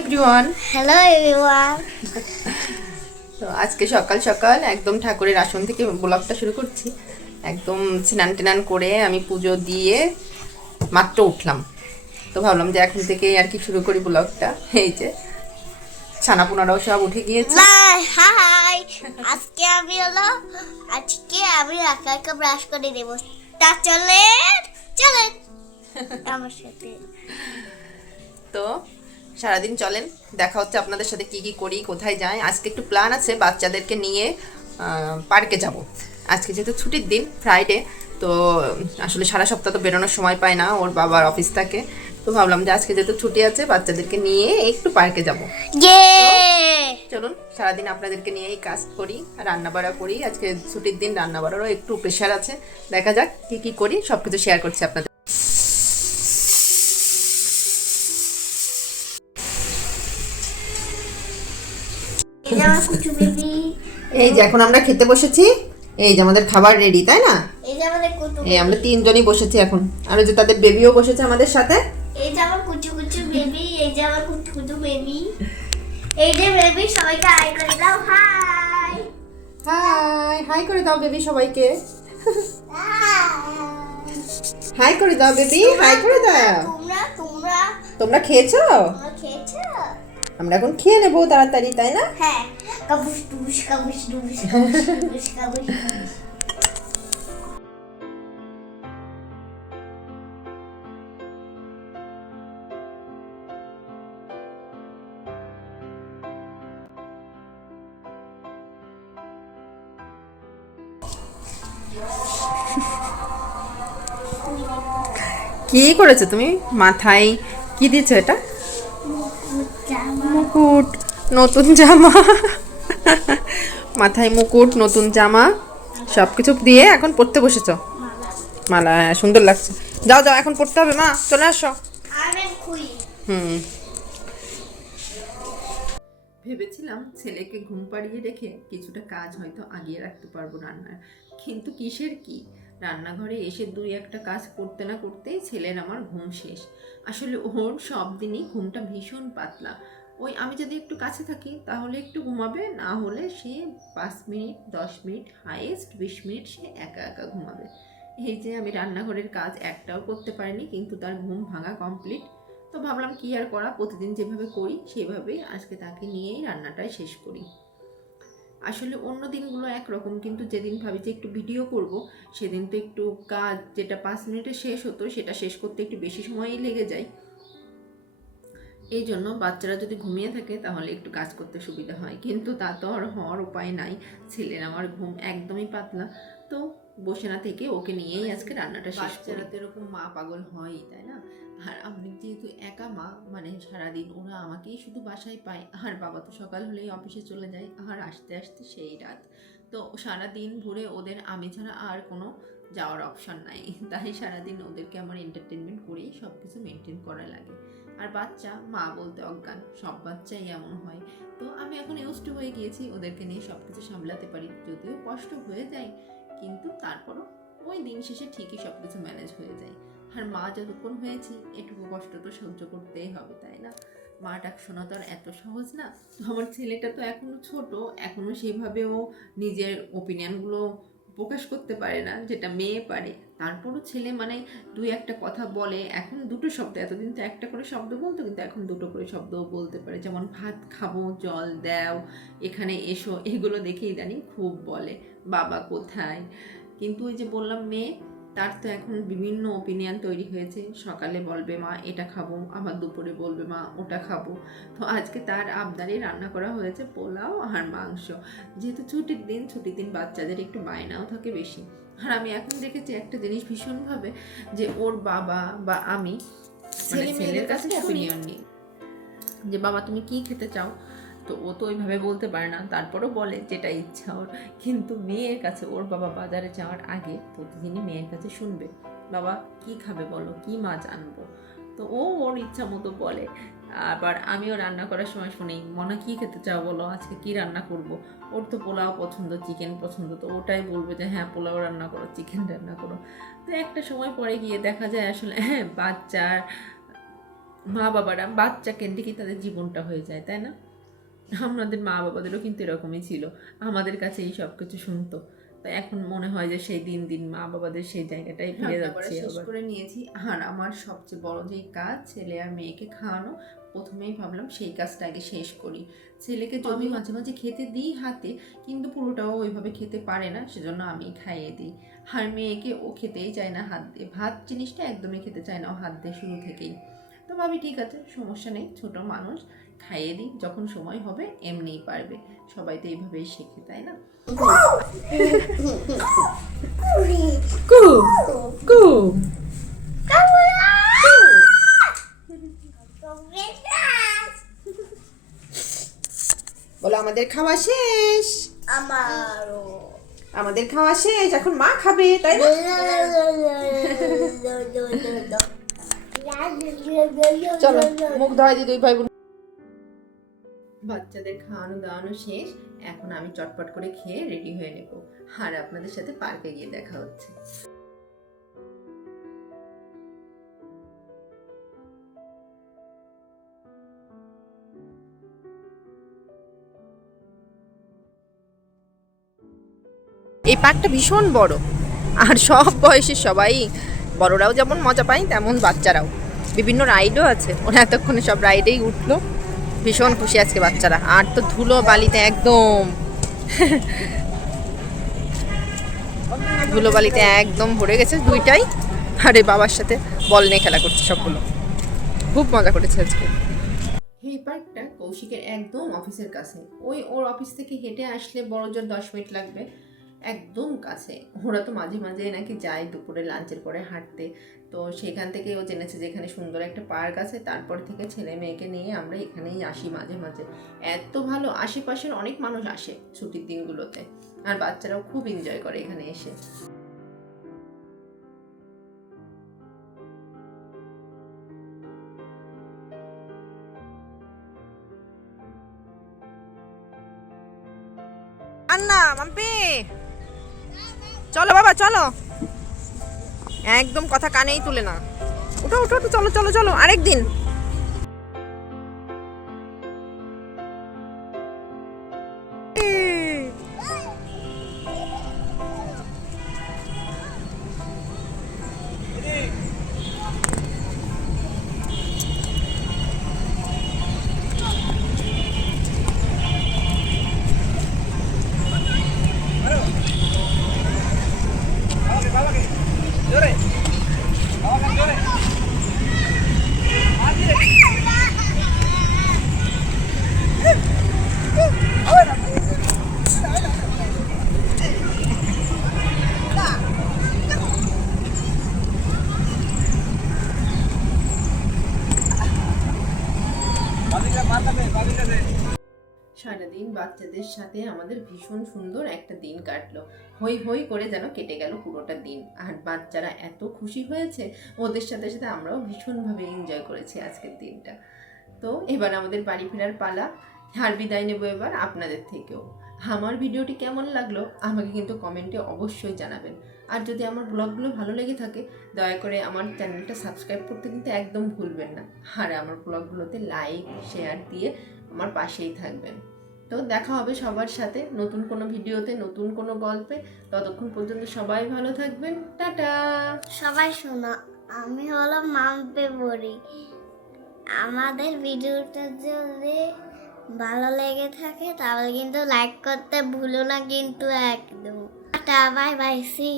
Everyone, hello everyone. তো আজকে সকাল সকাল একদম ঠাকুরের আসন থেকে ব্লগটা শুরু করছি। একদম স্নান টান করে আমি পুজো দিয়ে মাত্র উঠলাম। তো ভাবলাম যে এখন থেকে আর কি শুরু করি ব্লগটা। এই যে ছানাপোনারাও সব উঠে গিয়েছে। হাই, আজকে আমি একা একা ব্রাশ করে দেবো। তা চলেন চলেন আমার সাথে। তো সারাদিন চলেন, দেখা হচ্ছে আপনাদের সাথে কি কি করি, কোথায় যাই। আজকে একটু প্ল্যান আছে, বাচ্চাদেরকে নিয়ে পার্কে যাব। আজকে যেহেতু ছুটির দিন, ফ্রাইডে, তো আসলে সারা সপ্তাহ তো বেরোনোর সময় পায় না, ওর বাবার অফিস থাকে। তো ভাবলাম যে আজকে যেহেতু ছুটি আছে, বাচ্চাদেরকে নিয়ে একটু পার্কে যাব। চলুন সারাদিন আপনাদেরকে নিয়েই কাজ করি, রান্না বাড়া করি। আজকে ছুটির দিন, রান্না বাড়ারও একটু প্রেশার আছে। দেখা যাক কি কি করি, সব কিছু শেয়ার করছি আপনাদের। এই যে এখন আমরা খেতে বসেছি। এই যে আমাদের খাবার রেডি, তাই না? এই আমরা তিনজনই বসেছি এখন, আর ওই যে তাদের বেবিও বসেছে আমাদের সাথে। এই যে আমার কুচু কুচু বেবি, এই যে আমার কুচু কুচু বেবি, এই যে বেবি, সবাইকে হাই করে দাও। হাই হাই হাই করে দাও বেবি সবাইকে। হাই করে দাও বেবি, হাই করে দাও। তোমরা তোমরা তোমরা খেয়েছো? তোমরা খেয়েছো? আমরা এখন খেয়ে নেবো তাড়াতাড়ি, তাই না? হ্যাঁ, কাবুস টুবুস কাবুস টুবুস কাবুস টুবুস কাবুস টুবুস। কি করেছো তুমি? মাথায় কি দিয়েছো এটা? মুকুট, নতুন জামা। মাথায় মুকুট, নতুন জামা, সব কিছু দিয়ে এখন পড়তে বসেছো। মালা, হ্যাঁ, সুন্দর লাগছে। যাও যাও, এখন পড়তে হবে। মা চলে আসো। হুম, ভেবেছিলাম ছেলেকে ঘুম পাড়িয়ে রেখে কিছুটা কাজ হয়তো আগিয়ে রাখতে পারবো রান্নার, কিন্তু কিসের কি, রান্নাঘরে এসে দুই একটা কাজ করতে না করতেই ছেলের আমার ঘুম শেষ। আসলে ওর সব দিনই ঘুমটা ভীষণ পাতলা। ওই আমি যদি একটু কাছে থাকি তাহলে একটু ঘুমাবে, না হলে সে 5 মিনিট 10 মিনিট হাইয়েস্ট 20 মিনিট সে একা একা ঘুমাবে। এই যে আমি রান্নাঘরের কাজ একটাও করতে পারিনি, কিন্তু তার ঘুম ভাঙা কমপ্লিট। তো ভাবলাম কি আর করা, প্রতিদিন যেভাবে করি সেভাবেই আজকে তাকে নিয়েই রান্নাটাই শেষ করি। আসলে অন্য দিনগুলো একরকম, কিন্তু যেদিন ভাবি যে একটু ভিডিও করব, সেদিন তো একটু কাজ যেটা 5 মিনিটে শেষ হতো সেটা শেষ করতে একটু বেশি সময়ই লেগে যায়। এই জন্য বাচ্চারা যদি ঘুমিয়ে থাকে তাহলে একটু কাজ করতে সুবিধা হয়, কিন্তু তা তো আর হওয়ার উপায় নাই। ছেলের আমার ঘুম একদমই পাতলা, তো বসে না থেকে ওকে নিয়েই আজকে রান্নাটা শেষ করি। বাচ্চারা তো এরকম মা পাগল হয়ই, তাই না? আর আমি যেহেতু একা মা, মানে সারাদিন ওরা আমাকেই শুধু বাসায় পায়, আর বাবা তো সকাল হলেই অফিসে চলে যায়, আর আসতে আসতে সেই রাত। তো সারাদিন ভরে ওদের আমি ছাড়া আর কোনো যাওয়ার অপশন নাই, তাই সারাদিন ওদেরকে আমার এন্টারটেনমেন্ট করেই সব কিছু মেনটেন করা লাগে। আর বাচ্চা মা বলতে অজ্ঞান, সব বাচ্চাই এমন হয়। তো আমি এখন ইউজড হয়ে গিয়েছি, ওদেরকে নিয়ে সব কিছু সামলাতে পারি, যদিও কষ্ট হয়ে যায়, কিন্তু তারপরও ওই দিন শেষে ঠিকই সব কিছু ম্যানেজ হয়ে যায়। আর মা যতক্ষণ হয়েছি এটুকু কষ্ট তো সহ্য করতেই হবে, তাই না? মা ডাক শোনা তো আর এত সহজ না। তো আমার ছেলেটা তো এখনো ছোট, এখনো সেভাবেও নিজের ওপিনিয়নগুলো প্রকাশ করতে পারে না, যেটা মেয়ে পারে। তারপরও ছেলে মানে দুই একটা কথা বলে, এখন দুটো শব্দ, এতদিন তো একটা করে শব্দ বলতো, কিন্তু এখন দুটো করে শব্দও বলতে পারে, যেমন ভাত খাবো, জল দাও, এখানে এসো, এগুলো দেখেই জানি খুব বলে, বাবা কোথায়। কিন্তু ওই যে বললাম মেয়ে, তার তো এখন বিভিন্ন ওপিনিয়ন তৈরি হয়েছে। সকালে বলবে মা এটা খাবো, আবার দুপুরে বলবে মা ওটা খাবো। তো আজকে তার আবদারে রান্না করা হয়েছে পোলাও আর মাংস। যেহেতু ছুটির দিন, ছুটির দিন বাচ্চাদের একটু বায়নাও থাকে বেশি। আর আমি এখন দেখেছি একটা জিনিস ভীষণভাবে, যে ওর বাবা বা আমি ছেলের কাছে ওপিনিয়ন নিই, যে বাবা তুমি কি খেতে চাও, তো ও তো ওইভাবে বলতে পারে না, তারপরও বলে যেটা ইচ্ছা ওর। কিন্তু মেয়ের কাছে ওর বাবা বাজারে যাওয়ার আগে প্রতিদিনই মেয়ের কাছে শুনবে, বাবা কি খাবে বলো, কি মাছ আনবো। তো ও ওর ইচ্ছা মতো বলে। আবার আমিও রান্না করার সময় শুনি, মনে কি খেতে চাও বলো, আজকে কি রান্না করব। ওর তো পোলাও পছন্দ, চিকেন পছন্দ, তো ওটাই বলবে যে হ্যাঁ পোলাও রান্না করো, চিকেন রান্না করো। তো একটা সময় পরে গিয়ে দেখা যায় আসলে হ্যাঁ বাচ্চার মা বাবারা বাচ্চা কেন্দ্রিকই তাদের জীবনটা হয়ে যায়, তাই না? আমাদের মা বাবাদেরও কিন্তু এরকমই ছিল, আমাদের কাছে এই সব কিছু শুনতো। তো এখন মনে হয় যে সেই দিন দিন মা বাবাদের সেই জায়গাটাই ফিরে যাচ্ছে। শেষ করে নিয়েছি, আর আমার সবচেয়ে বড় যে কাজ ছেলে আর মেয়েকে খাওয়ানো, প্রথমেই ভাবলাম সেই কাজটা আগে শেষ করি। ছেলেকে আমি মাঝে মাঝে খেতে দিই হাতে, কিন্তু পুরোটাও ওইভাবে খেতে পারে না, সেজন্য আমি খাইয়ে দিই। আর মেয়েকে ও খেতেই চায় না হাত দিয়ে, ভাত জিনিসটা একদমই খেতে চায় না ও হাত দিয়ে শুরু থেকেই। তো ভাবি ঠিক আছে, সমস্যা নেই, ছোট মানুষ, খাইয়ে দিই, যখন সময় হবে এমনিই পারবে। সবাই তো এইভাবেই শেখে, তাই না? কু কু বলো আমাদের খাওয়া শেষ, আমাদের খাওয়া শেষ, এখন মা খাবে, তাই না? চলো মুখ ধোয়া দিই দুই ভাই বোন। বাচ্চাদের খাওয়ানো দাওয়ানো শেষ, এখন আমি চটপট করে খেয়ে রেডি হয়ে নেব, আর আপনাদের সাথে পার্কে গিয়ে দেখা হচ্ছে। এই পার্কটা ভীষণ বড়, আর সব বয়সের সবাই, বড়রাও যেমন মজা পায় তেমন বাচ্চারাও, বিভিন্ন রাইডও আছে। ওরা এতক্ষণে সব রাইডেই উঠলো, ভীষণ খুশি আজকে বাচ্চারা। আর তো ধুলো বালিতে একদম ধুলো বালিতে একদম ভরে গেছে দুইটাই, আরে বাবার সাথে বল নিয়ে খেলা করছে সবগুলো, খুব মজা করেছে আজকে। এই পার্কটা কৌশিকের একদম অফিসের কাছে, ওই ওর অফিস থেকে হেঁটে আসলে বড় জোর 10 মিনিট লাগবে, একদম কাছে। ওরা তো মাঝে মাঝে নাকি যায় দুপুরে লাঞ্চের পরে হাঁটতে, তো সেখান থেকে ও জেনেছে যে এখানে সুন্দর একটা পার্ক আছে, তারপর থেকে ছেলে মেয়েকে নিয়ে আমরা এখানেই আসি মাঝে মাঝে। এত ভালো, আশেপাশের অনেক মানুষ আসে ছুটির দিনগুলোতে, আর বাচ্চারাও খুব এনজয় করে এখানে এসে। আন্না মাম্পি, চলো বাবা চলো, একদম কথা কানেই তুলে না, উঠো উঠো উঠো, চলো চলো চলো, আরেকদিন। সারাদিন বাচ্চাদের সাথে আমাদের ভীষণ সুন্দর একটা দিন কাটলো, হই হই করে যেন কেটে গেল পুরোটা দিন। আর বাচ্চারা এত খুশি হয়েছে, ওদের সাথে সাথে আমরাও ভীষণভাবে এনজয় করেছি আজকের দিনটা। তো এবার আমাদের বাড়ি ফেরার পালা, আর বিদায় নেবো এবার আপনাদের থেকেও। আমার ভিডিওটি কেমন লাগলো আমাকে কিন্তু কমেন্টে অবশ্যই জানাবেন। আর যদি আমার ব্লগগুলো ভালো লেগে থাকে, দয়া করে আমার চ্যানেলটা সাবস্ক্রাইব করতে কিন্তু একদম ভুলবেন না, আর আমার ব্লগগুলোতে লাইক শেয়ার দিয়ে আমার পাশেই থাকবেন। তো দেখা হবে সবার সাথে নতুন কোনো ভিডিওতে, নতুন কোনো গল্পে। ততক্ষণ পর্যন্ত সবাই ভালো থাকবেন, টাটা। সবাই শোনো, আমি হলো মাম্পে বড়ি। আমাদের ভিডিওটা যদি ভালো লেগে থাকে তাহলে কিন্তু লাইক করতে ভুলো না কিন্তু একদম। Tata, bye bye, C.